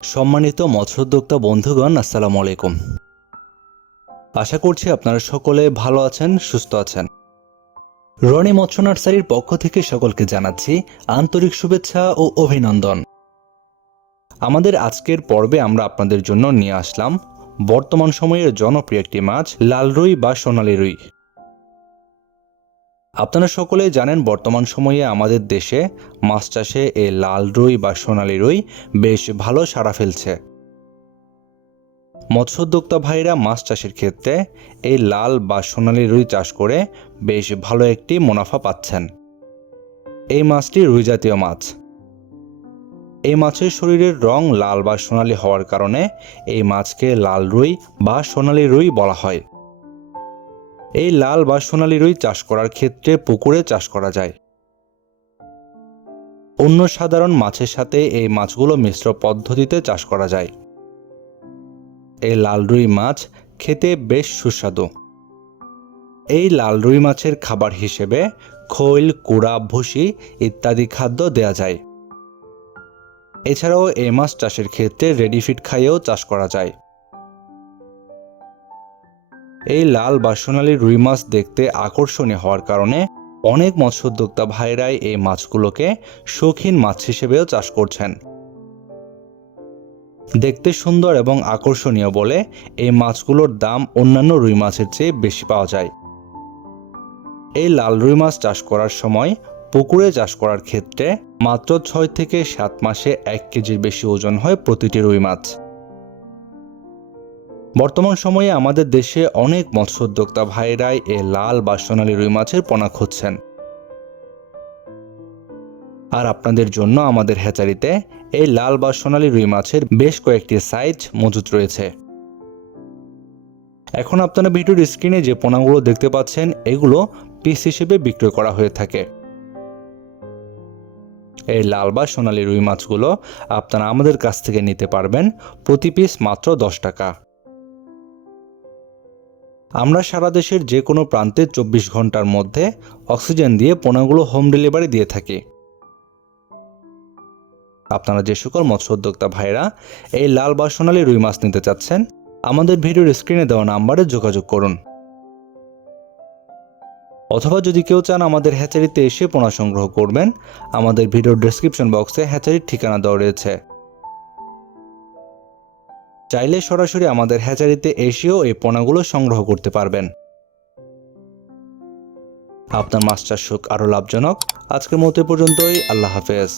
সম্মানিত মৎস্যোদ্যোক্তা বন্ধুগণ, আসসালামু আলাইকুম। আশা করছি আপনারা সকলে ভালো আছেন, সুস্থ আছেন। রনি মৎস্য নার্সারির পক্ষ থেকে সকলকে জানাচ্ছি আন্তরিক শুভেচ্ছা ও অভিনন্দন। আমাদের আজকের পর্বে আমরা আপনাদের জন্য নিয়ে আসলাম বর্তমান সময়ের জনপ্রিয় একটি মাছ, লাল রুই বা সোনালী রুই। আপনারা সকলেই জানেন বর্তমান সময়ে আমাদের দেশে মাছ চাষে এই লাল রুই বা সোনালী রুই বেশ ভালো সাড়া ফেলছে। মৎস্যোদ্যোক্তা ভাইরা মাছ চাষের ক্ষেত্রে এই লাল বা সোনালী রুই চাষ করে বেশ ভালো একটি মুনাফা পাচ্ছেন। এই মাছটি রুই জাতীয় মাছ। এই মাছের শরীরের রং লাল বা সোনালী হওয়ার কারণে এই মাছকে লাল রুই বা সোনালী রুই বলা হয়। এই লাল বা সোনালী রুই চাষ করার ক্ষেত্রে পুকুরে চাষ করা যায়। অন্য সাধারণ মাছের সাথে এই মাছগুলো মিশ্র পদ্ধতিতে চাষ করা যায়। এই লাল রুই মাছ খেতে বেশ সুস্বাদু। এই লাল রুই মাছের খাবার হিসেবে খৈল, কুড়া, ভুসি ইত্যাদি খাদ্য দেয়া যায়। এছাড়াও এই মাছ চাষের ক্ষেত্রে রেডি ফিড খাইয়েও চাষ করা যায়। এই লাল বা সোনালী রুই মাছ দেখতে আকর্ষণীয় হওয়ার কারণে অনেক মৎস্যোদ্যোক্তা ভাইরাই এই মাছগুলোকে শৌখিন মাছ হিসেবেও চাষ করছেন। দেখতে সুন্দর এবং আকর্ষণীয় বলে এই মাছগুলোর দাম অন্যান্য রুই মাছের চেয়ে বেশি পাওয়া যায়। এই লাল রুই মাছ চাষ করার সময় পুকুরে চাষ করার ক্ষেত্রে মাত্র 6 থেকে 7 মাসে 1 কেজির বেশি ওজন হয় প্রতিটি রুই মাছ। বর্তমান সময়ে আমাদের দেশে অনেক মৎস্যোদ্যোক্তা ভাইরাই এই লাল বা সোনালী রুই মাছের পোনা খুঁজছেন। আর আপনাদের জন্য আমাদের হ্যাচারিতে এই লাল বা সোনালী রুই মাছের বেশ কয়েকটি সাইজ মজুত রয়েছে। এখন আপনারা ভিডিওর স্ক্রিনে যে পোনাগুলো দেখতে পাচ্ছেন এগুলো পিস হিসেবে বিক্রয় করা হয়ে থাকে। এই লাল বা সোনালী রুই মাছগুলো আপনারা আমাদের কাছ থেকে নিতে পারবেন প্রতি পিস মাত্র 10 টাকা। আমরা সারা দেশের যে কোনো প্রান্তে 24 ঘন্টার মধ্যে অক্সিজেন দিয়ে পোনাগুলো হোম ডেলিভারি দিয়ে থাকি। আপনারা যে সকল মৎস্যোদ্যোক্তা ভাইরা এই লাল বা সোনালী রুই মাছ নিতে চাচ্ছেন আমাদের ভিডিওর স্ক্রিনে দেওয়া নাম্বারে যোগাযোগ করুন। অথবা যদি কেউ চান আমাদের হ্যাচারিতে এসে পোনা সংগ্রহ করবেন, আমাদের ভিডিওর ডেসক্রিপশন বক্সে হ্যাচারির ঠিকানা দেওয়া রয়েছে। চাইলে সরাসরি আমাদের হ্যাচারিতে এসেও এই পোনাগুলো সংগ্রহ করতে পারবেন। আপনার মাছ চাষ হোক আরও লাভজনক। আজকের মতো পর্যন্তই। আল্লাহ হাফেজ।